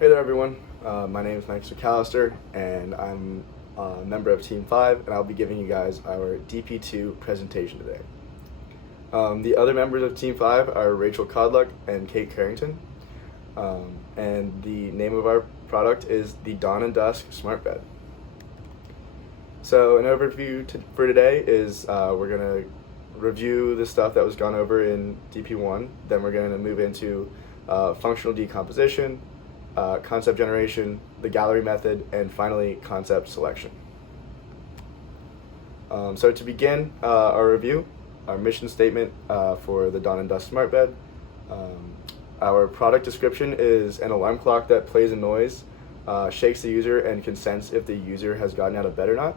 Hey there everyone, my name is Mike McAllister and I'm a member of Team 5 and I'll be giving you guys our DP2 presentation today. The other members of Team 5 are Rachel Codluck and Kate Carrington, and the name of our product is the Dawn and Dusk Smart Bed. So an overview for today is we're going to review the stuff that was gone over in DP1, then we're going to move into functional decomposition, concept generation, the gallery method, and finally concept selection. So to begin our review, our mission statement for the Dawn and Dusk Smart Bed. Our product description is an alarm clock that plays a noise, shakes the user, and can sense if the user has gotten out of bed or not.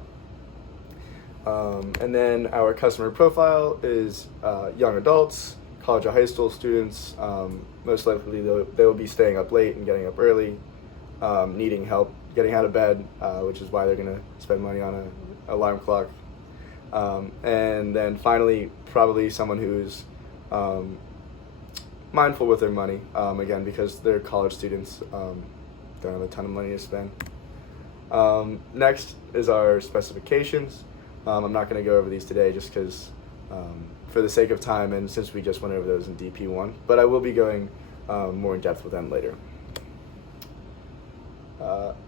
And then our customer profile is young adults, college or high school students. Most likely they'll be staying up late and getting up early, needing help getting out of bed, which is why they're going to spend money on an alarm clock. And then finally, probably someone who's mindful with their money, again, because they're college students, don't have a ton of money to spend. Next is our specifications. I'm not going to go over these today just because for the sake of time and since we just went over those in DP1, but I will be going more in depth with them later.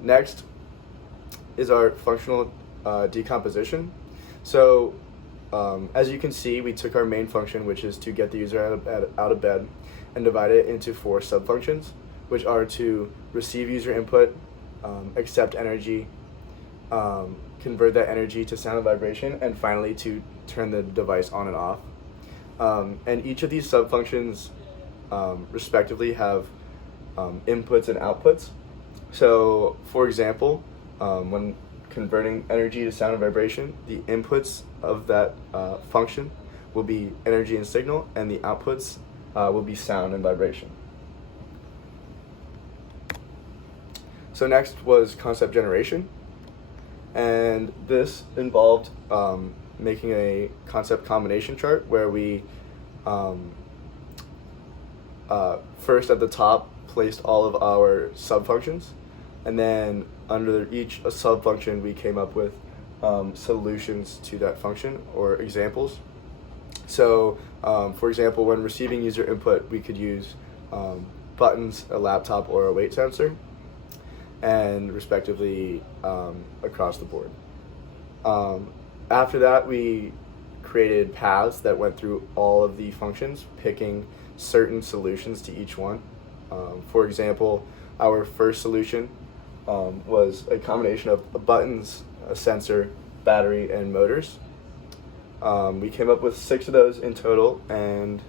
Next is our functional decomposition. So as you can see, we took our main function, which is to get the user out of bed, and divide it into 4 subfunctions, which are to receive user input, accept energy, convert that energy to sound and vibration, and finally to turn the device on and off. And each of these subfunctions respectively have inputs and outputs. So for example, when converting energy to sound and vibration, the inputs of that function will be energy and signal, and the outputs will be sound and vibration. So next was concept generation, and this involved making a concept combination chart where we first at the top placed all of our subfunctions, and then under each subfunction we came up with solutions to that function or examples. So for example, when receiving user input, we could use buttons, a laptop, or a weight sensor, and respectively across the board. After that, we created paths that went through all of the functions, picking certain solutions to each one. For example, our first solution was a combination of buttons, a sensor, battery, and motors. We came up with 6 of those in total, and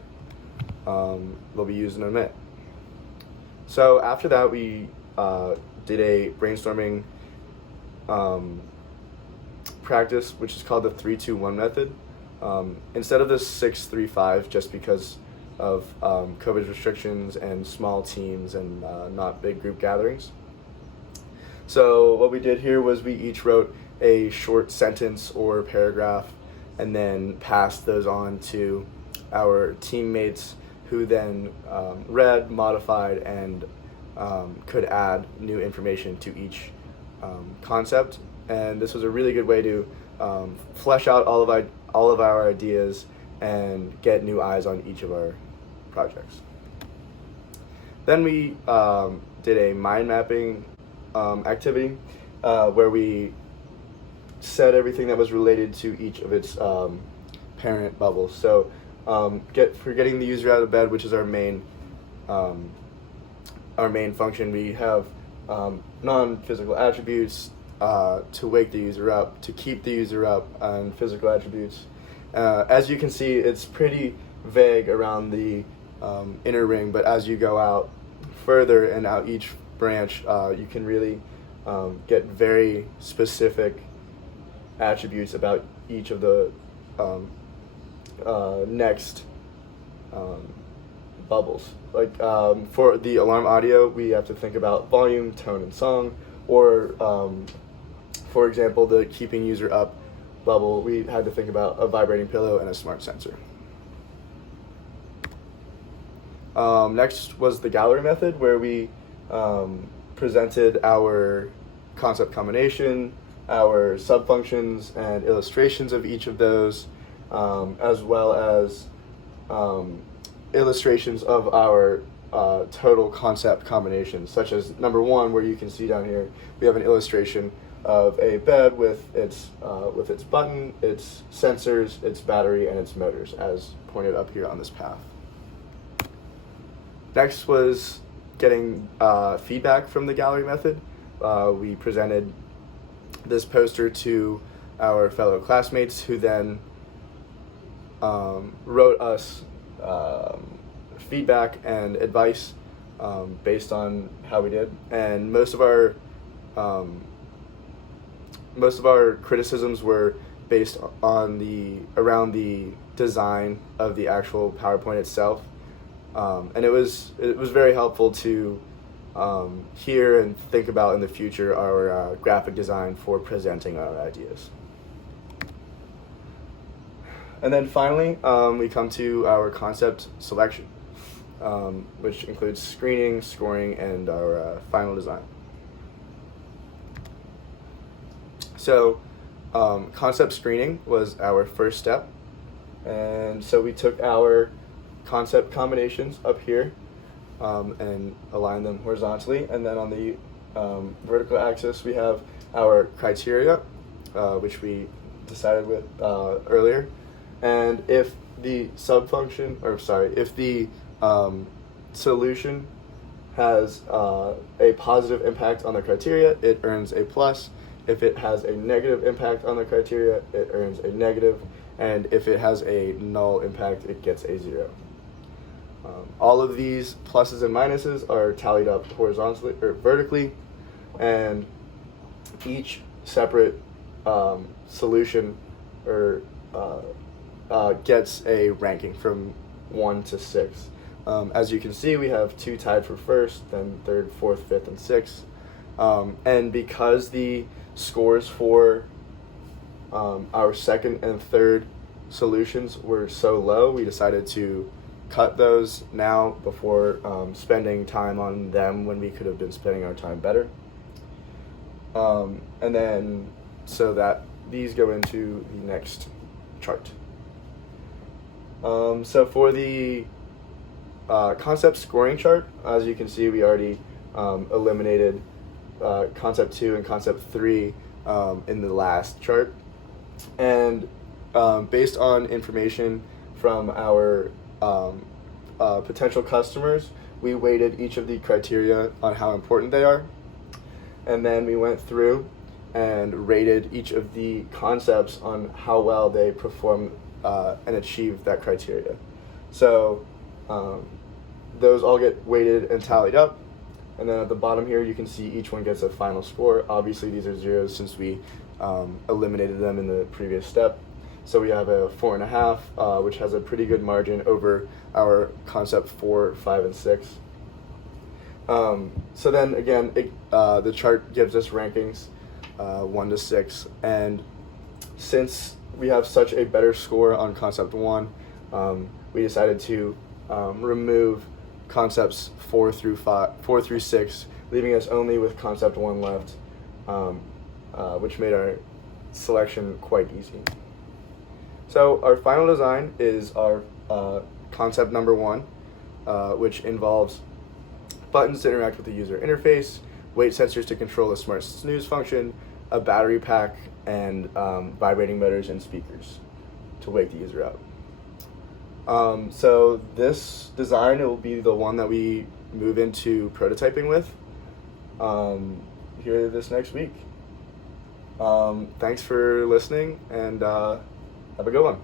they'll be used in a minute. So after that, we did a brainstorming practice, which is called the 3-2-1 method. Instead of the 6-3-5, just because of COVID restrictions and small teams and not big group gatherings. So what we did here was we each wrote a short sentence or paragraph and then passed those on to our teammates, who then read, modified, and could add new information to each concept. And this was a really good way to flesh out all of our ideas and get new eyes on each of our projects. Then we did a mind mapping activity where we said everything that was related to each of its parent bubbles. So for getting the user out of bed, which is our main function, we have non-physical attributes, to wake the user up, to keep the user up, and physical attributes. As you can see, it's pretty vague around the inner ring, but as you go out further and out each branch, you can really get very specific attributes about each of the next bubbles. Like for the alarm audio, we have to think about volume, tone, and song, or for example, the keeping user up bubble, we had to think about a vibrating pillow and a smart sensor. Next was the gallery method, where we presented our concept combination, our subfunctions, and illustrations of each of those, as well as illustrations of our total concept combinations, such as number 1, where you can see down here, we have an illustration of a bed with its button, its sensors, its battery, and its motors, as pointed up here on this path. Next was getting feedback from the gallery method. We presented this poster to our fellow classmates, who then wrote us feedback and advice based on how we did, and most of our criticisms were based on around the design of the actual PowerPoint itself, and it was very helpful to hear and think about in the future our graphic design for presenting our ideas. And then finally, we come to our concept selection, which includes screening, scoring, and our final design. So concept screening was our first step, and so we took our concept combinations up here and aligned them horizontally, and then on the vertical axis we have our criteria, which we decided with earlier, and if the solution has a positive impact on the criteria, it earns a plus. If it has a negative impact on the criteria, it earns a negative, and if it has a null impact, it gets a 0. All of these pluses and minuses are tallied up horizontally or vertically, and each separate solution gets a ranking from 1 to 6. As you can see, we have 2 tied for first, then third, fourth, fifth, and sixth. And because the scores for our second and third solutions were so low, we decided to cut those now before spending time on them when we could have been spending our time better. And then so that these go into the next chart. So for the concept scoring chart, as you can see, we already eliminated concept 2 and concept 3 in the last chart, and based on information from our potential customers, we weighted each of the criteria on how important they are, and then we went through and rated each of the concepts on how well they perform and achieve that criteria. So those all get weighted and tallied up, and then at the bottom here you can see each one gets a final score. Obviously these are zeros since we eliminated them in the previous step. So we have a 4.5, which has a pretty good margin over our concept 4, 5, and 6. So then again, the chart gives us rankings 1 to 6, and since we have such a better score on concept 1, we decided to remove concepts 4 through 6, leaving us only with concept 1 left, which made our selection quite easy. So our final design is our concept number 1, which involves buttons to interact with the user interface, weight sensors to control the smart snooze function, a battery pack, and vibrating motors and speakers to wake the user up. So this design will be the one that we move into prototyping with here this next week. Thanks for listening, and have a good one.